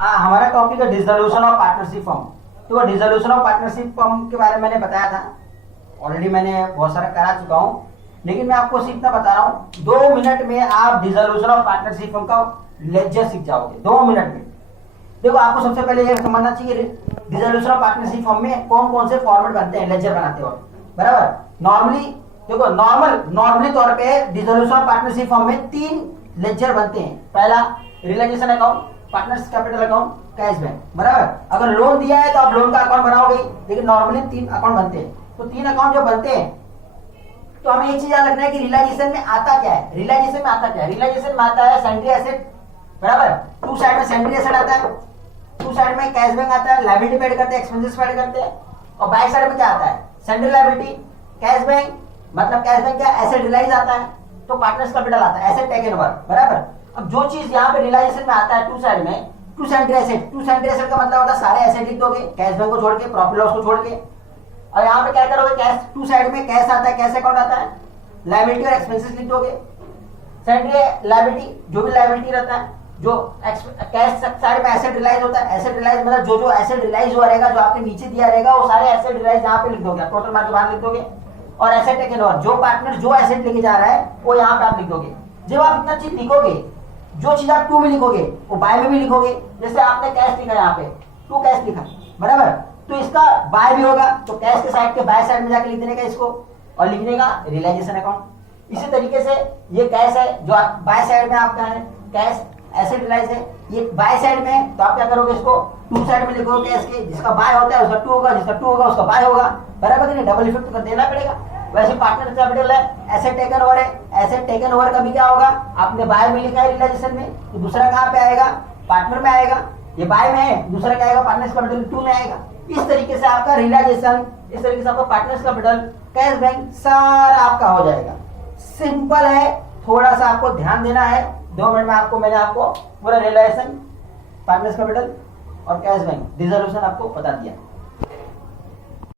हमारा टॉपिक है dissolution of partnership form. तो डिसोल्यूशन ऑफ पार्टनरशिप फॉर्म के बारे में मैंने बताया था, ऑलरेडी मैंने बहुत सारा करा चुका हूँ, लेकिन मैं आपको सीखना बता रहा हूँ। 2 मिनट में आप डिसोल्यूशन ऑफ पार्टनरशिप फॉर्म का लेक्चर सीख जाओगे 2 मिनट में। देखो आपको सबसे पहले ये समझना चाहिए डिसोल्यूशन ऑफ पार्टनरशिप फॉर्म में कौन कौन से फॉर्मेट बनते हैं लेक्चर बनाते हो, बराबर। नॉर्मली देखो नॉर्मली तौर पे डिसोल्यूशन ऑफ पार्टनरशिप फॉर्म में 3 लेक्चर बनते हैं। पहला realization account, partners capital account, cash bank, बराबर। अगर लोन दिया है तो आप लोन का अकाउंट बनाओगे, लेकिन नॉर्मली 3 अकाउंट बनते हैं। तो 3 अकाउंट जो बनते हैं, तो हमें एक चीज याद रखना है कि रियलाइजेशन में आता क्या है। रियलाइजेशन में आता क्या है? रियलाइजेशन में आता है सेंट्री एसेट, बराबर। 2 साइड में सेंट्री एसेट आता है, 2 साइड में कैश बैंक आता है, लायबिलिटी पेड करते हैं, एक्सपेंसेस पेड करते हैं। और बैक साइड में क्या आता है? सेंट्रल लायबिलिटी, कैश बैंक, मतलब कैश बैंक क्या? एसेट रियलाइज आता है, तो पार्टनर्स कैपिटल आता है, एसेट टेकन ओवर, बराबर। अब जो चीज यहाँ पे रियलाइजेशन में आता है 2 साइड में, 2 सेंट्री एसेट, 2 सेंट्री एसेट का मतलब होता है सारे एसेट लिख दोगे, कैश बैंक को छोड़ के, प्रॉफिट लॉस को छोड़ के। और यहाँ पे क्या करोगे? कैश, 2 साइड में कैश आता है, कैश अकाउंट आता है, लायबिलिटी और एक्सपेंसेस लिख दोगे। सेंट्री लायबिलिटी, जो भी लायबिलिटी रहता है, जो कैश साइड में एसेट रियलाइज होता है, एसेट रियलाइज मतलब जो एसेट रियलाइज हुआ रहेगा, जो आपके नीचे दिया रहेगा, वो सारे एसेट रियलाइज यहाँ पे लिख दोगे, टोटल मार्केट बाहर लिख दोगे। और एसेट टेकन ओवर, जो पार्टनर जो एसेट लेके जा रहा है वो यहाँ पे आप लिख दोगे। जब आप इतना चीज लिखोगे, जो चीज आप 2 में लिखोगे वो बाय में भी लिखोगे। जैसे आपने कैश लिखा यहाँ पे 2 कैश लिखा, बराबर, तो इसका बाय भी होगा, तो कैश के साइड के बाय साइड में जाके लिख देने का इसको, और लिखने का रियलाइजेशन अकाउंट। इसी तरीके से ये कैश है जो बाय साइड में आपका है, कैश एसेट रियलाइज है, ये बाय साइड में, तो आप क्या करोगे? इसको 2 साइड में लिखोगे कैश के, जिसका बाय होता है उसका 2 होगा, जिसका 2 होगा उसका बाय होगा, बराबर कि नहीं? डबल इफेक्ट तो देना पड़ेगा। वैसे पार्टनर कैपिटल है, एसेट टेकन ओवर है, एसेट टेकन ओवर का भी क्या होगा? आपने बाय में लिखा है रियलाइजेशन में, तो दूसरा कहाँ पे आएगा? पार्टनर में आएगा। ये बाय में है, दूसरा क्या आएगा? पार्टनर्स कैपिटल 2 में आएगा। इस तरीके से आपका रियलाइजेशन, इस तरीके से आपका पार्टनर्स कैपिटल, कैश बैंक सारा आपका हो जाएगा। सिंपल है, थोड़ा सा आपको ध्यान देना है। 2 मिनट में मैंने आपको पूरा रियलाइजेशन, पार्टनर्स कैपिटल और कैश बैंक डिसोल्यूशन आपको बता दिया।